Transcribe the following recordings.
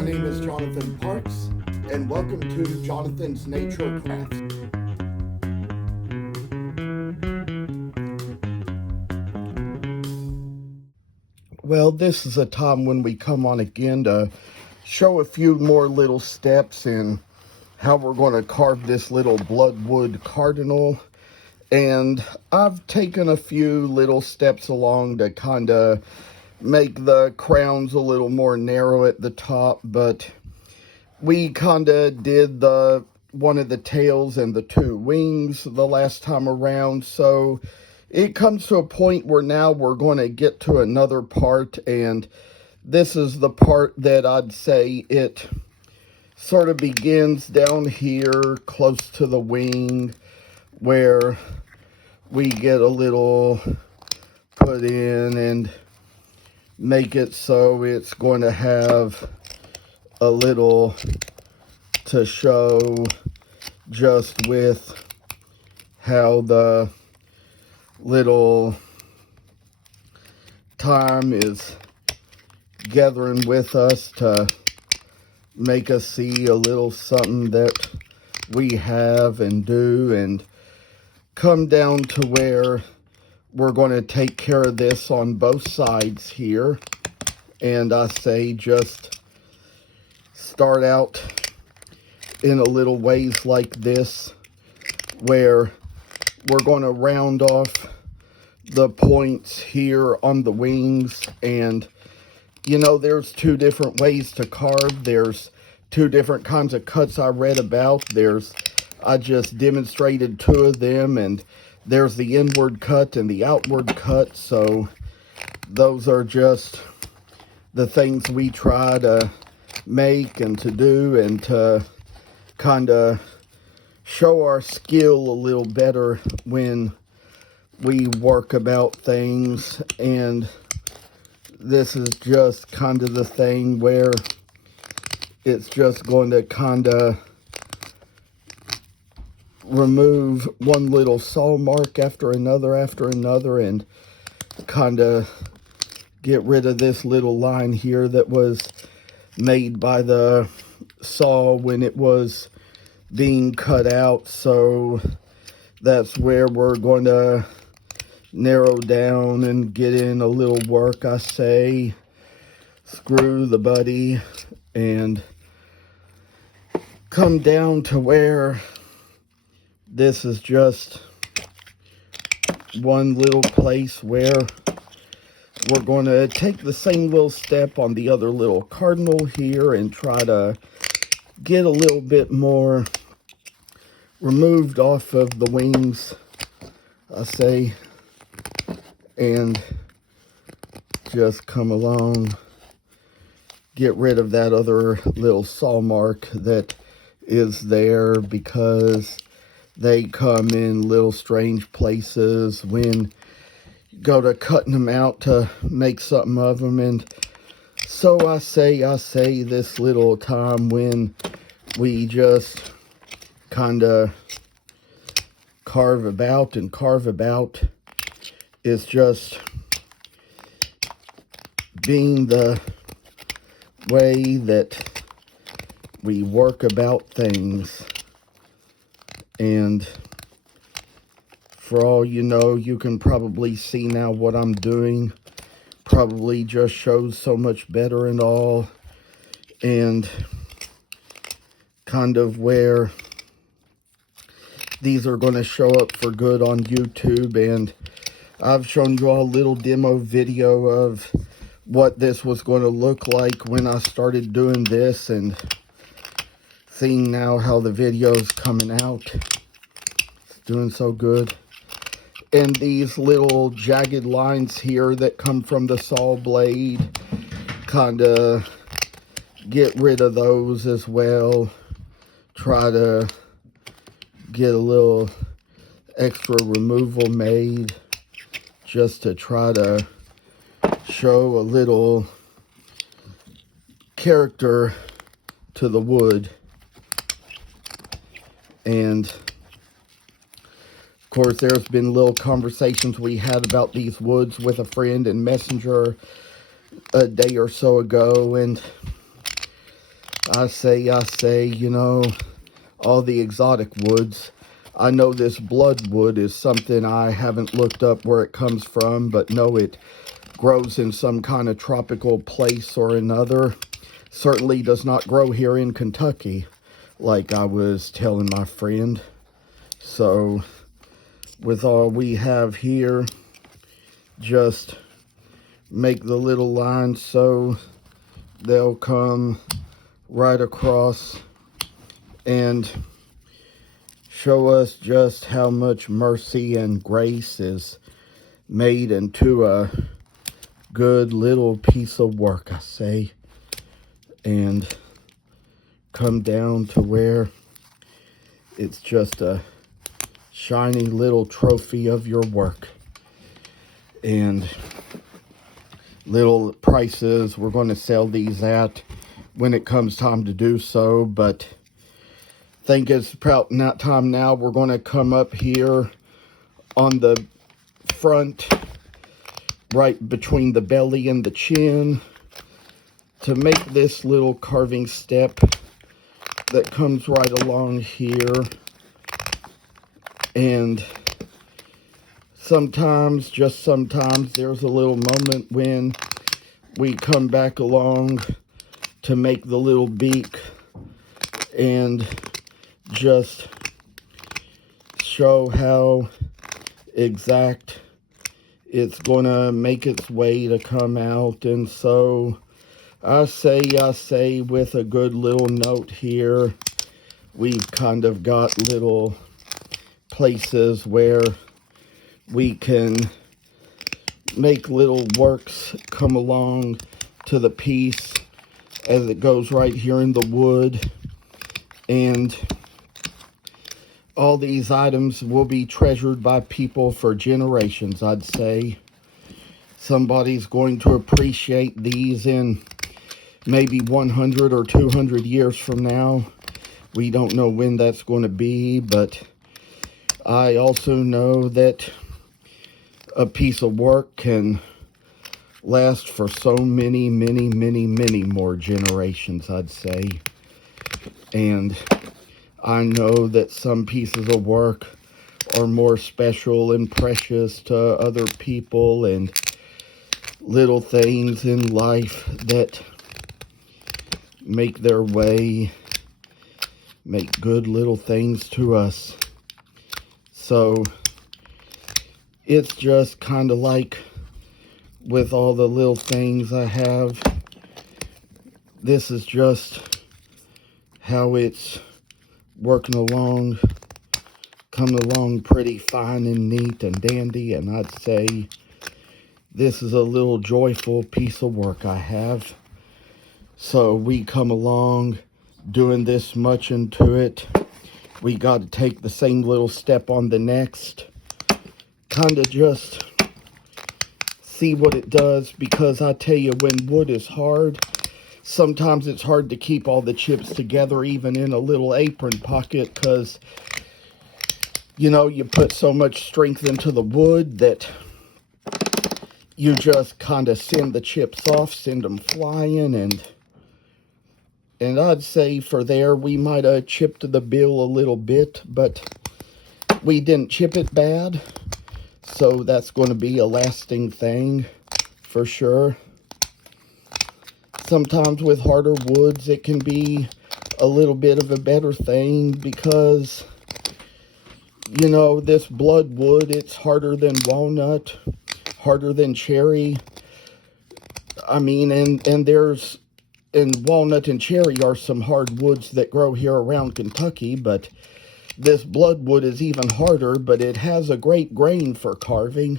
My name is Jonathan Parks, and welcome to Jonathan's Nature Crafts. Well, this is a time when we come on again to show a few more little steps in how we're going to carve this little Bloodwood Cardinal. And I've taken a few little steps along to kind of make the crowns a little more narrow at the top, but we kind of did one of the tails and the two wings the last time around, so it comes to a point where now we're going to get to another part, and this is the part that I'd say it sort of begins down here close to the wing, where we get a little put in and make it so it's going to have a little to show just with how the little time is gathering with us to make us see a little something that we have and do, and come down to where we're going to take care of this on both sides here. And I say just start out in a little ways like this, where we're going to round off the points here on the wings. And you know, there's two different ways to carve. There's two different kinds of cuts I read about. I just demonstrated two of them, and there's the inward cut and the outward cut. So those are just the things we try to make and to do, and to kind of show our skill a little better when we work about things. And this is just kind of the thing where it's just going to kind of remove one little saw mark after another, and kind of get rid of this little line here that was made by the saw when it was being cut out. So that's where we're going to narrow down and get in a little work. I say screw the buddy and come down to where this is just one little place where we're going to take the same little step on the other little cardinal here and try to get a little bit more removed off of the wings, I say, and just come along, get rid of that other little saw mark that is there, because they come in little strange places when you go to cutting them out to make something of them. And so I say this little time when we just kind of carve about is just being the way that we work about things. And for all you know, you can probably see now what I'm doing probably just shows so much better and all, and kind of where these are going to show up for good on YouTube. And I've shown you all a little demo video of what this was going to look like when I started doing this, and seeing now how the video's coming out. It's doing so good. And these little jagged lines here that come from the saw blade, kind of get rid of those as well. Try to get a little extra removal made just to try to show a little character to the wood. And of course, there's been little conversations we had about these woods with a friend in Messenger a day or so ago, and I say, you know, all the exotic woods. I know this bloodwood is something I haven't looked up where it comes from, but know it grows in some kind of tropical place or another. Certainly does not grow here in Kentucky, like I was telling my friend. So, with all we have here, just make the little lines so they'll come right across and show us just how much mercy and grace is made into a good little piece of work, I say. And come down to where it's just a shiny little trophy of your work. And little prices we're going to sell these at when it comes time to do so, but I think it's about that time now. We're going to come up here on the front, right between the belly and the chin, to make this little carving step that comes right along here. And sometimes, just sometimes, there's a little moment when we come back along to make the little beak and just show how exact it's gonna make its way to come out. And so I say with a good little note here, we've kind of got little places where we can make little works come along to the piece as it goes right here in the wood. And all these items will be treasured by people for generations, I'd say. Somebody's going to appreciate these in maybe 100 or 200 years from now. We don't know when that's going to be, but I also know that a piece of work can last for so many more generations, I'd say. And I know that some pieces of work are more special and precious to other people, and little things in life that make their way, make good little things to us. So it's just kind of like with all the little things I have, this is just how it's working along, coming along pretty fine and neat and dandy. And I'd say this is a little joyful piece of work I have. So we come along doing this much into it. We got to take the same little step on the next. Kind of just see what it does, because I tell you, when wood is hard, sometimes it's hard to keep all the chips together, even in a little apron pocket, because, you know, you put so much strength into the wood that you just kind of send the chips off, send them flying. And I'd say for there, we might have chipped the bill a little bit, but we didn't chip it bad. So that's going to be a lasting thing for sure. Sometimes with harder woods, it can be a little bit of a better thing, because, you know, this bloodwood, it's harder than walnut, harder than cherry. I mean, and walnut and cherry are some hard woods that grow here around Kentucky, but this bloodwood is even harder, but it has a great grain for carving.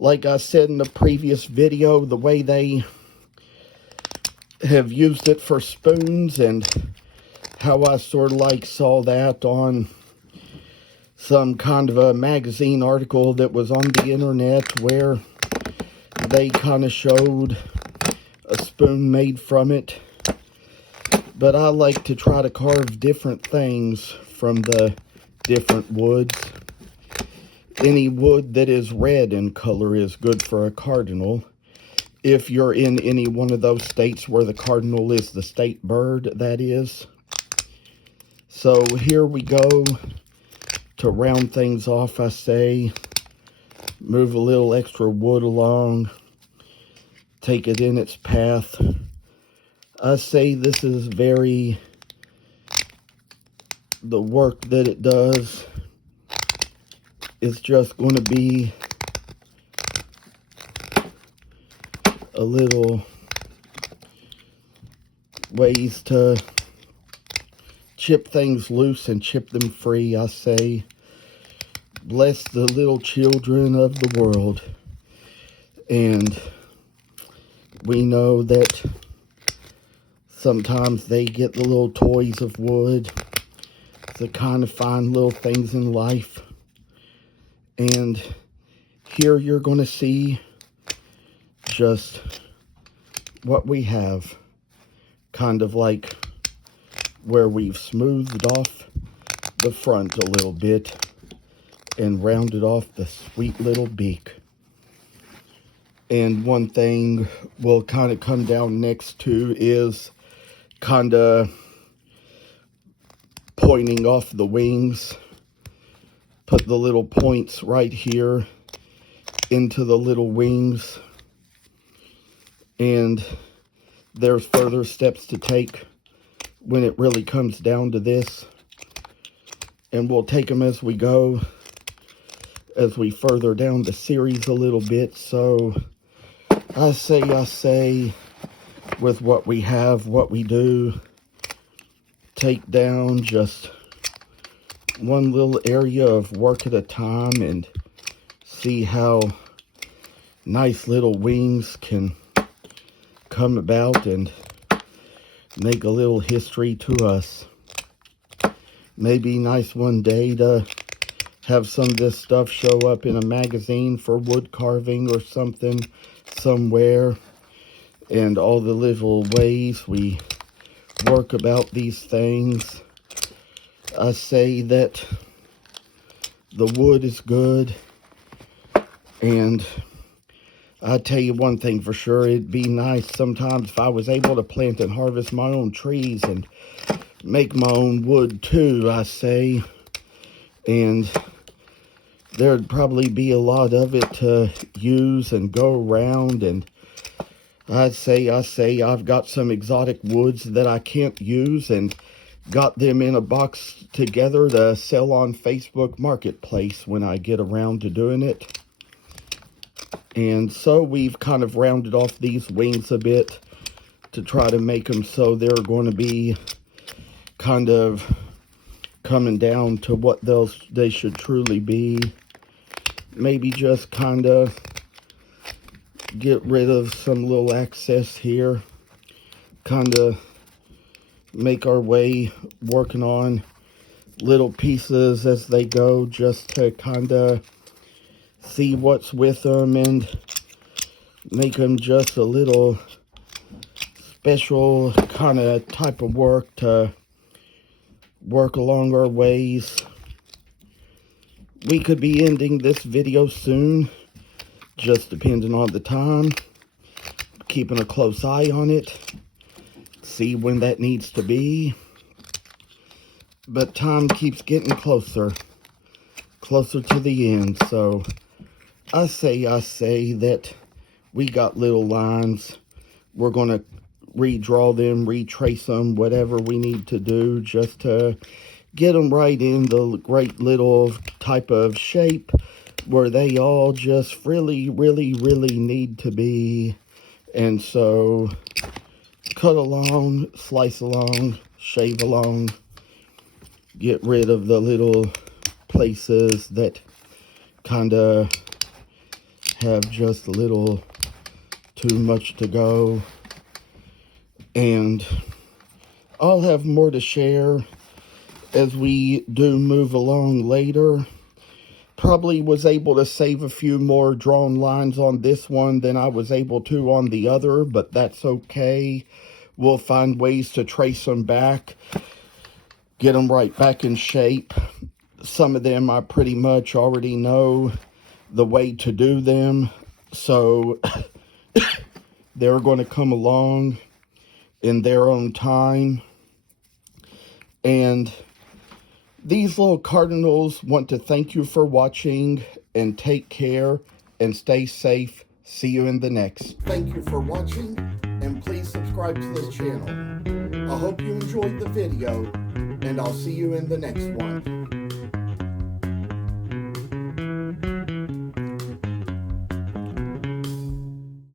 Like I said in the previous video, the way they have used it for spoons, and how I sort of like saw that on some kind of a magazine article that was on the internet, where they kind of showed a spoon made from it. But I like to try to carve different things from the different woods. Any wood that is red in color is good for a cardinal. if you're in any one of those states where the cardinal is the state bird, that is. So here we go. To round things off, I say, move a little extra wood along, take it in its path. I say this is the work that it does is just going to be a little ways to chip things loose and chip them free. I say, bless the little children of the world. And we know that sometimes they get the little toys of wood, the kind of fine little things in life. And here you're going to see just what we have, kind of like where we've smoothed off the front a little bit and rounded off the sweet little beak. And one thing we'll kind of come down next to is kind of pointing off the wings. Put the little points right here into the little wings. And there's further steps to take when it really comes down to this. And we'll take them as we go, as we further down the series a little bit. So I say, with what we have, what we do, take down just one little area of work at a time and see how nice little wings can come about and make a little history to us. Maybe nice one day to have some of this stuff show up in a magazine for wood carving or something somewhere, and all the little ways we work about these things. I say that the wood is good, and I tell you one thing for sure, it'd be nice sometimes if I was able to plant and harvest my own trees and make my own wood too, I say. And there'd probably be a lot of it to use and go around. And I say I've got some exotic woods that I can't use and got them in a box together to sell on Facebook Marketplace when I get around to doing it. And so we've kind of rounded off these wings a bit to try to make them so they're going to be kind of coming down to what they should truly be. Maybe just kind of get rid of some little excess here. Kind of make our way working on little pieces as they go, just to kind of see what's with them and make them just a little special kind of type of work to work along our ways. We could be ending this video soon, just depending on the time. Keeping a close eye on it, see when that needs to be. But time keeps getting closer to the end. So I say that we got little lines. We're going to redraw them, retrace them, whatever we need to do just to get them right in the great little type of shape where they all just really need to be. And so cut along, slice along, shave along, get rid of the little places that kind of have just a little too much to go. And I'll have more to share as we do move along later. Probably was able to save a few more drawn lines on this one than I was able to on the other, but that's okay. We'll find ways to trace them back, get them right back in shape. Some of them I pretty much already know the way to do them, so They're going to come along in their own time. And these little cardinals want to thank you for watching, and take care and stay safe. See you in the next. Thank you for watching, and please subscribe to this channel. I hope you enjoyed the video, and I'll see you in the next one.